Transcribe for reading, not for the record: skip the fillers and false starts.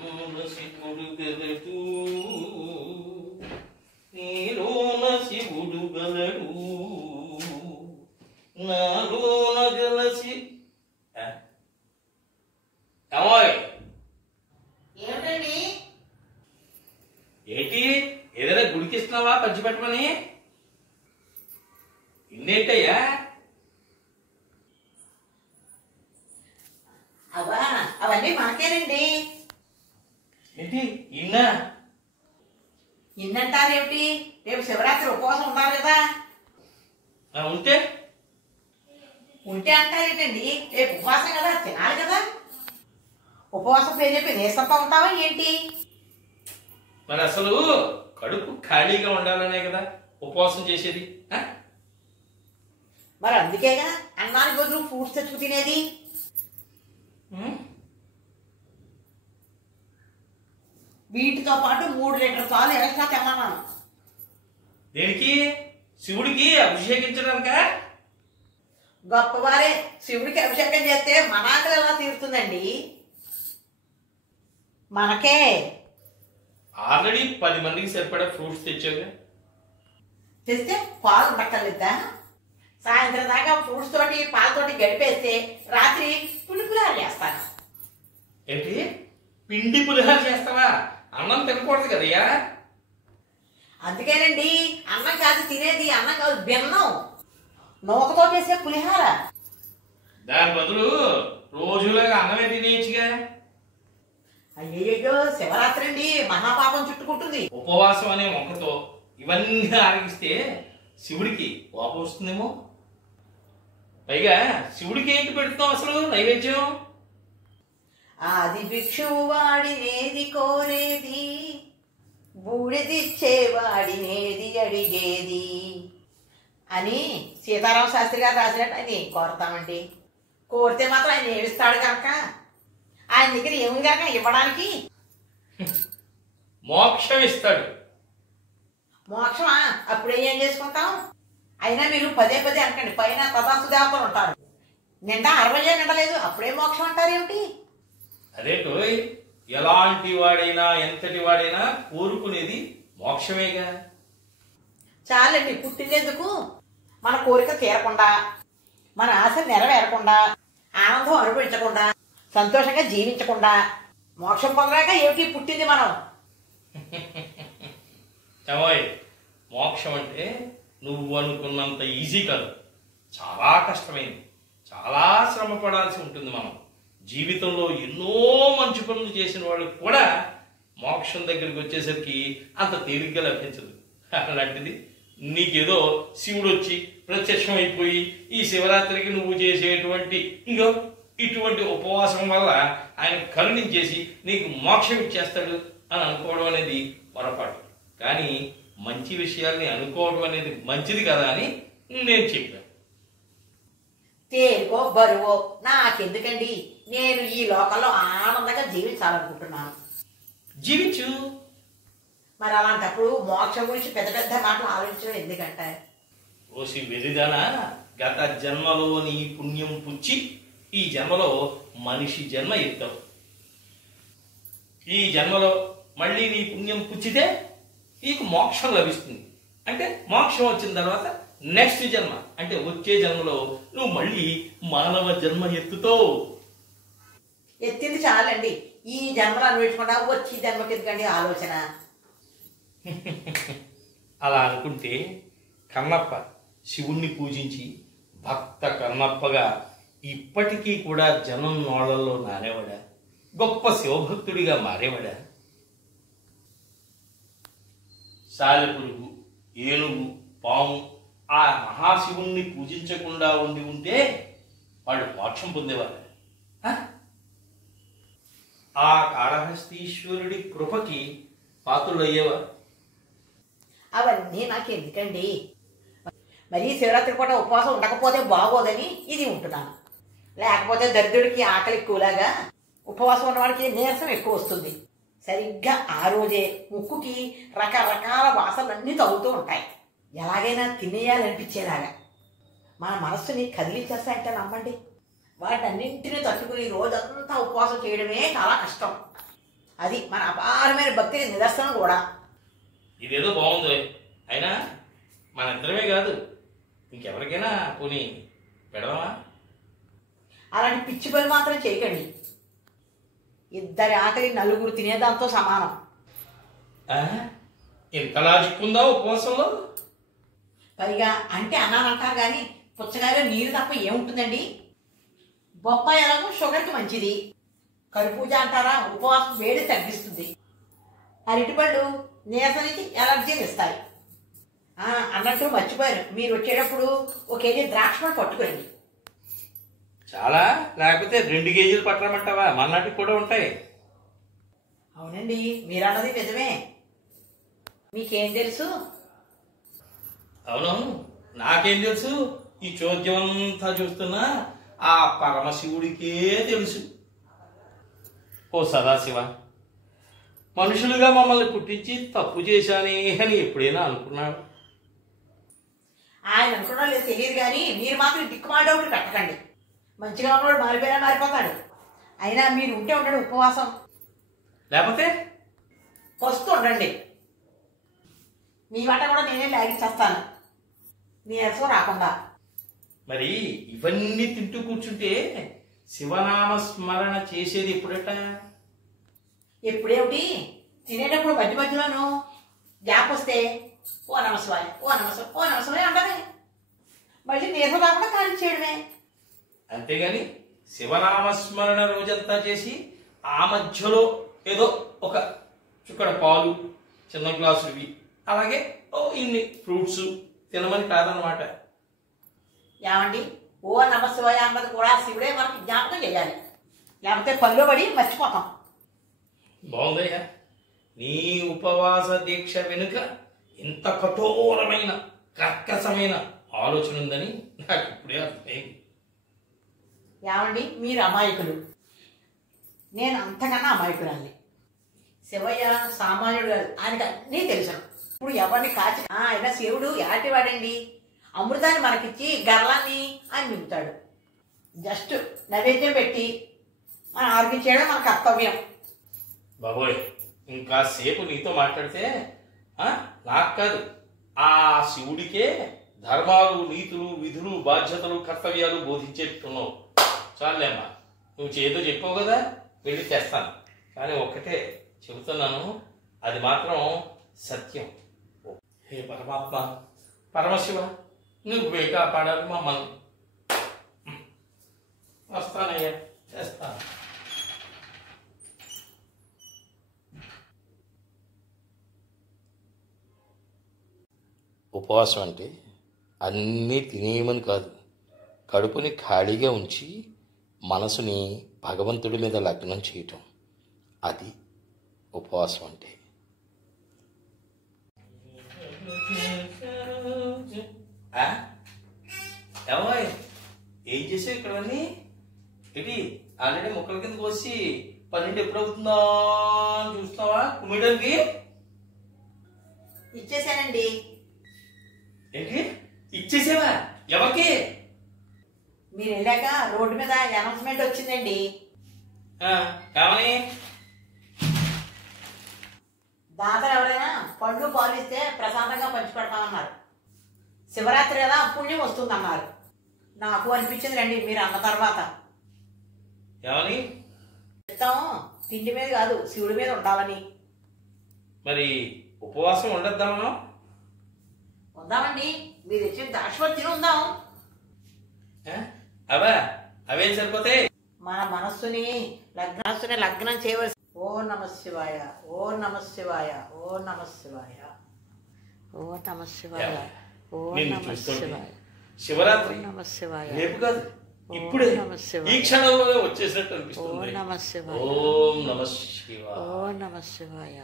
శివుడు గలడు నీలోన శివుడు గలడు నాలోన గలసి అమ్మాయి ఏమిటండి? ఏంటి ఏదైనా గుడికిస్తున్నావా పంచిపెట్టమని? ఇన్నేంటయ్యా? అవా అవన్నీ మనకేనండి. ఏంటి ఇన్నా? ఇన్నంటారేమిటి? రేపు శివరాత్రి ఉపవాసం ఉండాలి కదా. ఉంటే ఉంటే అంటారేంటండి? రేపు ఉపవాసం కదా, తినాలి కదా. ఉపవాసం పేరు చెప్పి నీరసంతో ఉంటావా ఏంటి? మరి అసలు కడుపు ఖాళీగా ఉండాలనే కదా ఉపవాసం చేసేది. మరి అందుకేగా అన్నానికి బదులు ఫ్రూట్స్ తెచ్చుకు తినేది. వీటితో పాటు 3 లీటర్ పాలు ఎక్స్ట్రా తెమ్మన్నాను. దేనికి? శివుడికి అభిషేకించడానిక? గొప్పవారే శివుడికి అభిషేకం చేస్తే మన ఆకలి ఎలా తీరుతుందండి? మనకే ఆల్రెడీ 10 మందికి సరిపడా ఫ్రూట్స్ తెచ్చావుగా. తెస్తే పాలు ఉండక్కర్లేదా? సాయంత్రం దాకా ఫ్రూట్స్ తోటి పాలతోటి గడిపేస్తే రాత్రి పులిపులాలు చేస్తాను. ఏంటి పిండి పులిహార చేస్తావా? అన్నం తినకూడదు కదయ్యా. అందుకేనండి అన్నం కాదు తినేది, అన్నం కాదు బెన్నం, నూకతో చేసే పులిహార. దాని బదులు రోజులాగా అన్నమే తినేయచ్చుగా. అయ్యో శివరాత్రి అండి, మహాపాపం చుట్టుకుంటుంది. ఉపవాసం అనే మొక్కతో ఇవన్నీ ఆరగిస్తే శివుడికి కోపం వస్తుందేమో. పైగా శివుడికి ఏంటి పెడుతున్నావు అసలు నైవేద్యం? ఆది భిక్షువు వాడినేది కోరేది, బూడిదిచ్చేవాడినేది అడిగేది అని సీతారామ శాస్త్రి గారు రాసినట్టు ఆయన ఏం కోరతామండి? కోరితే మాత్రం ఆయన ఏడుస్తాడు కనుక ఆయన దగ్గర ఏమి కనుక ఇవ్వడానికి. మోక్షం ఇస్తాడు. మోక్షమా? అప్పుడు ఏం చేసుకుంటాం? అయినా మీరు పదే పదే అనకండి, పైన తదాస్తు దేవతలు ఉంటారు. నిండా 60 నిండలేదు, అప్పుడే మోక్షం అంటారు ఏమిటి? అదేటో ఎలాంటి వాడైనా ఎంతటి వాడైనా కోరుకునేది మోక్షమేగా. చాలండి, పుట్టినందుకు మన కోరిక తీరకుండా, మన ఆశ నెరవేరకుండా, ఆనందం అనుభవించకుండా, సంతోషంగా జీవించకుండా మోక్షం పొందలేక ఏమిటి పుట్టింది మనం? ఏమోయ్, మోక్షం అంటే నువ్వు అనుకున్నంత ఈజీ కాదు, చాలా కష్టమైంది. చాలా శ్రమ పడాల్సి ఉంటుంది. మనం జీవితంలో ఎన్నో మంచి పనులు చేసిన వాళ్ళు కూడా మోక్షం దగ్గరికి వచ్చేసరికి అంత తేలిగ్గా లభించదు. అలాంటిది నీకేదో శివుడు వచ్చి ప్రత్యక్షం అయిపోయి ఈ శివరాత్రికి నువ్వు చేసేటువంటి ఇటువంటి ఉపవాసం వల్ల ఆయన కరుణించేసి నీకు మోక్షం ఇచ్చేస్తాడు అని అనుకోవడం అనేది పొరపాటు. కానీ మంచి విషయాల్ని అనుకోవడం అనేది మంచిది కదా అని నేను చెప్పాను. తేలికో బరువో నాకెందుకండి, నేను ఈ లోకంలో ఆనందంగా జీవించాలనుకుంటున్నాను. జీవించు. మరి అలాంటప్పుడు మోక్షం గురించి పెద్ద పెద్ద మాటలు ఆలోచించడం ఎందుకంటే? ఓసి వెరిదానా, గత జన్మలో నీ పుణ్యం పుచ్చి ఈ జన్మలో మనిషి జన్మ ఎత్తావు. ఈ జన్మలో మళ్ళీ నీ పుణ్యం పుచ్చితే నీకు మోక్షం లభిస్తుంది. అంటే మోక్షం వచ్చిన తర్వాత నెక్స్ట్ జన్మ అంటే వచ్చే జన్మలో నువ్వు మళ్ళీ మానవ జన్మ ఎత్తుతావు. ఎత్తింది చాలండి, ఈ జన్మలు అనుభవించకుండా వచ్చి జన్మకి ఎందుకండి ఆలోచన? అలా అనుకుంటే కన్నప్ప శివుణ్ణి పూజించి భక్త కన్నప్పగా ఇప్పటికీ కూడా జనం నోళ్లలో నానేవాడా? గొప్ప శివభక్తుడిగా మారేవాడా? సాలెపురుగు, ఏనుగు, పాము ఆ మహాశివుణ్ణి పూజించకుండా ఉంటే వాళ్ళు మోక్షం పొందేవారు. ఆ కాళహస్తీశ్వరుడి కృపకి పాత్రులయ్యేవా? అవన్నీ నాకు ఎందుకండి? మరి శివరాత్రి పూట ఉపవాసం ఉండకపోతే బాగోదని ఇది ఉంటున్నాను. లేకపోతే దరిద్రుడికి ఆకలి ఎక్కువలాగా ఉపవాసం ఉన్నవాడికి నీరసం ఎక్కువ వస్తుంది. సరిగ్గా ఆ రోజే ముక్కుకి రకరకాల వాసనలన్నీ తగులుతూ ఉంటాయి. ఎలాగైనా తినేయాలనిపించేలాగా మన మనస్సుని కదిలించేస్తాయంటే నమ్మండి. వాటినన్నింటినీ తట్టుకుని రోజంతా ఉపవాసం చేయడమే చాలా కష్టం. అది మన అపారమైన భక్తికి నిదర్శనం కూడా. ఇదేదో బాగుంది. అయినా మన ఇద్దరమే కాదు, ఇంకెవరికైనా పోనీ పెడదామా? అలాంటి పిచ్చి పని మాత్రం చేయకండి. ఇద్దరి ఆకలి నలుగురు తినేదాంతో సమానం. ఎంత లాజిక్ ఉందా ఉపవాసంలో? పైగా అంటే అన్నానంటారు కానీ పుచ్చకాయలో నీరు తప్ప ఏముంటుందండి? బొప్పాయి ఎలాగో షుగర్కి మంచిది. కర్బూజా అంటారా, ఉపవాసం వేడి తగ్గిస్తుంది. అరటిపళ్ళు నీరసానికి ఎలర్జీని ఇస్తాయి. అన్నట్టు మర్చిపోయారు, మీరు వచ్చేటప్పుడు ఒక కేజీ ద్రాక్ష పళ్ళు పట్టుకోండి. చాలా, లేకపోతే 2 కేజీలు పట్టమంటావా? మన్నాటికి కూడా ఉంటాయి. అవునండి, మీరు అన్నది నిజమే. మీకేం తెలుసు? అవునవును, నాకేం తెలుసు? ఈ చోద్యం అంతా చూస్తున్నా ఆ పరమశివుడికే తెలుసు. ఓ సదాశివ, మనుషులుగా మమ్మల్ని పుట్టించి తప్పు చేశానే అని ఎప్పుడైనా అనుకున్నాడు? ఆయన అనుకున్నా లేదు తెలియదు కానీ మీరు మాత్రం దిక్కుమాడవుడు పెట్టకండి. మంచిగా ఉన్నవాడు మారిపోయినా మారిపోతాడు. అయినా మీరు ఉంటే ఉండడు ఉపవాసం, లేకపోతే వస్తూ ఉండండి. మీ వంట కూడా నేనే లాగించేస్తాను, నీరసం రాకుండా. మరి ఇవన్నీ తింటూ కూర్చుంటే శివనామ స్మరణ చేసేది ఎప్పుడట? ఎప్పుడేమిటి, తినేటప్పుడు మధ్య మధ్యలోనూ గ్యాప్ వస్తే ఓ నమస్వాయ ఓ నమస్వాయ ఓ నమస్వాయ అంటమే, మళ్ళీ నీరసం రాకుండా ఖాళీ చేయడమే. అంతేగాని శివనామస్మరణ రోజంతా చేసి ఆ మధ్యలో ఏదో ఒక చుక్కడ పాలు, చిన్న గ్లాసువి, అలాగే ఇన్ని ఫ్రూట్స్ తినమని కాదనమాట. ఏమండి, ఓ నమస్వాయ అన్నది కూడా శివుడే మనకి జ్ఞాపకం చేయాలి, లేకపోతే పనిలో పడి మర్చిపోతాం. బాగుందయ్యా, నీ ఉపవాస దీక్ష వెనుక ఇంత కఠోరమైన కర్కశమైన ఆలోచన ఉందని నాకు ఇప్పుడే అర్థమైంది. ఏమండి, మీరు అమాయకులు, నేను అంతకన్నా అమాయకురాలి. శివయ్య సామాన్యుడు కాదు, ఆయనకు అన్నీ తెలుసు. ఇప్పుడు ఎవరిని కాచి ఆయన శివుడు ఎలాంటి వాడండి? అమృతాన్ని మనకిచ్చి గర్లాన్ని ఆయన మిగుతాడు. జస్ట్ నైవేద్యం పెట్టి మనం ఆరోగ్యం చేయడం మన కర్తవ్యం. బాబోయ్, ఇంకాసేపు నీతో మాట్లాడితే నాకు కాదు, ఆ శివుడికే ధర్మాలు, నీతులు, విధులు, బాధ్యతలు, కర్తవ్యాలు బోధించేట్టున్నావు. చాలేమ్మా, నువ్వు చేదో చెప్పావు కదా, వెళ్ళి తెస్తాను. కానీ ఒక్కటే చెబుతున్నాను, అది మాత్రం సత్యం. హే పరమాత్మ, పరమశివ, నువ్వే కాపాడాలి మమ్మల్ని. వస్తానయ్యా, చేస్తాను. ఉపవాసం అంటే అన్నీ తినేయమని కాదు, కడుపుని ఖాళీగా ఉంచి మనసుని భగవంతుడి మీద లగ్నం చేయటం, అది ఉపవాసం అంటే. ఏమోయ్, ఏం చేసావు ఇక్కడ అన్నీ? ఏంటి ఆల్రెడీ మొక్కల కింద కోసి 12 ఎప్పుడు అవుతుందా అని చూస్తావా కుమ్మేయడానికి? ఇచ్చేసానండి. ఏంటి ఇచ్చేసావా? ఎవరికి? మీరు వెళ్ళాక రోడ్డు మీద అనౌన్స్మెంట్ వచ్చిందండి. కావాలి దాతలు ఎవరైనా పండ్లు పాలు ఇస్తే ప్రశాంతంగా పంచి పెడతామన్నారు. శివరాత్రి కదా, పుణ్యం వస్తుందన్నారు. నాకు అనిపించింది రండి మీరు అన్న తర్వాత. ఏమని? చిత్తం తిండి మీద కాదు, శివుడి మీద ఉండాలని. మరి ఉపవాసం ఉండద్దా మనం? ఉందామండి, మీరు ఇచ్చిన దాక్షపతి తిని ఉందాం. అవా అవేం సరిపోతాయి? మన మనస్సుని లగ్నం చేయవలసి. ఓ నమ శివాయ, ఓ నమ శివాయ, ఓ నమ శివాయ, ఓ నమ శివాయ, ఓ నమ శివాయ. శివరాత్రి నమ శివాయ రేపు కాదు, ఇప్పుడే ఈ క్షణంలో వచ్చేసినట్టు అనిపిస్తుంది. ఓం నమ శివాయ, ఓం నమ శివాయ, ఓం నమ శివాయ.